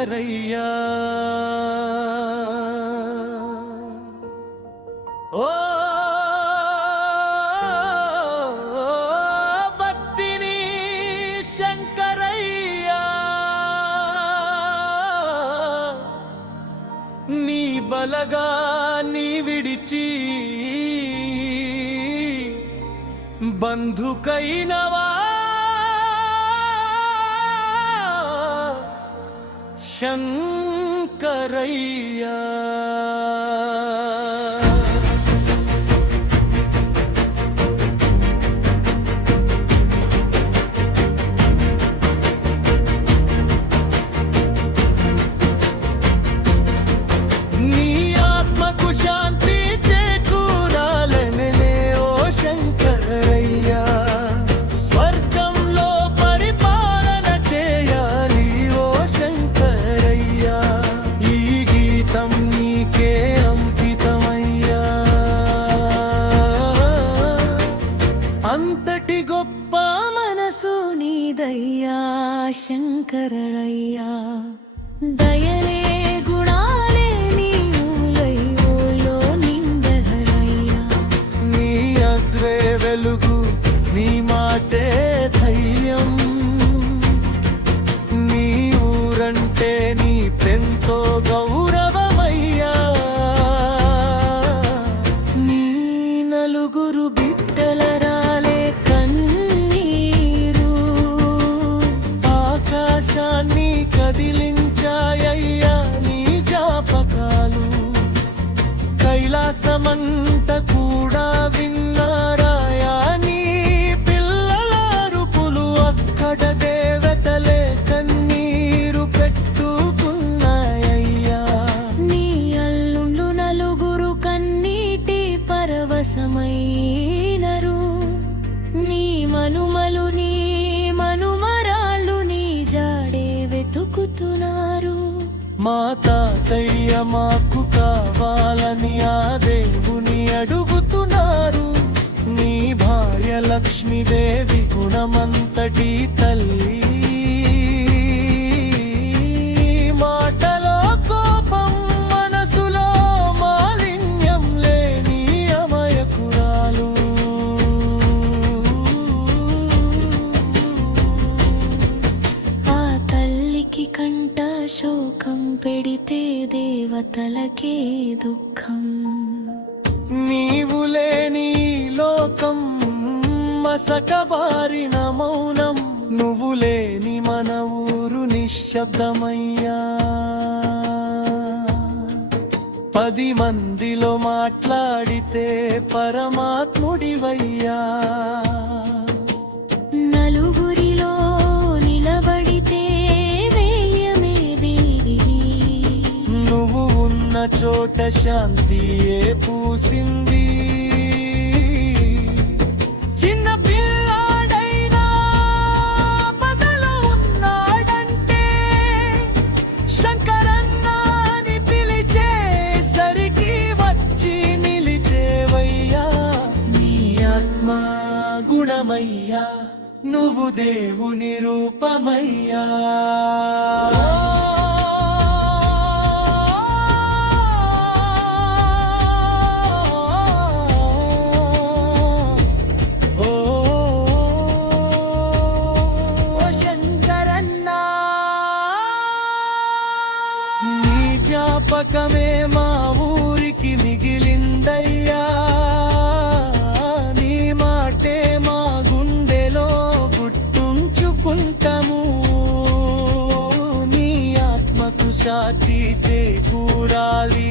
శంకరయ్యా. ఓ భక్తిని శంకరయ్యా, నీ బలగాన్ని విడిచి బంధుకైనవా శంకరయ్యా. నీ ఆత్మకు శాంతి చేకూరాలనే ఓ శంకరయ్యా, స్వర్గంలో పరిపాలన చేయాలి ఓ శంకరయ్యా. ఈ గీతం నీకే అంకితమయ్యా. అంతటి గొప్ప మనసు నీదయ్యా శంకరయ్యా. దయలే గుణాలే నీవులయ్యోలో నిందహరయ్యా. నీ అగ్రే వెలుగు, నీ మాటే ధైర్యం, నీ ఊరంటే నీ పెంతో గౌరవమయ్యా. నీ నలుగురు బిడ్డల రాలే కన్నీరు ఆకాశాన్ని కదిలించాయ్యా. నీ జ్ఞాపకాలు కైలాసమంట కూడా విన్నారాయా. నీ పిల్లల అరుపులు అక్కడ దేవతలే కన్నీరు పెట్టుకున్నాయ్యా. నీ అల్లుళ్ళు నలుగురు కన్నీటి పరవశమైనరు. నీ మనుమలు నీ మనుమరాళ్ళు నీ జాడే వెతుకుతున్నారు. మా తాతయ్య మాకు కావాలని ఆ దేవుని అడుగుతున్నారు. నీ భార్య లక్ష్మీదేవి గుణమంతటి తల్లి, మాటలో కోపం మనసులో మాలిన్యం లేని అమయకురాలు. ఆ తల్లికి కంట శోకం పెడితే దేవతలకే దుఃఖం. నీవు లేని లోకం మసకబారిన మౌనం, నువ్వు లేని మన ఊరు నిశ్శబ్దమయ్యా. 10 మందిలో మాట్లాడితే పరమాత్ముడివయ్యా. నలుగురిలో నిలబడితే నువ్వు ఉన్న చోట శాంతియే పూసింది. చిన్న పిల్లాడైనా పదలో ఉన్నాడంటే శంకరన్నాని పిలిచేసరికి వచ్చి నిలిచేవయ్యా. నీ ఆత్మ గుణమయ్యా, నువ్వు దేవుని రూపమయ్యా. జ్ఞాపకమే మా ఊరికి మిగిలిందయ్యా. నీ మాటే మా గుండెలో గుర్తుంచుకుంటాము. నీ ఆత్మకు శాంతి చేకూరాలి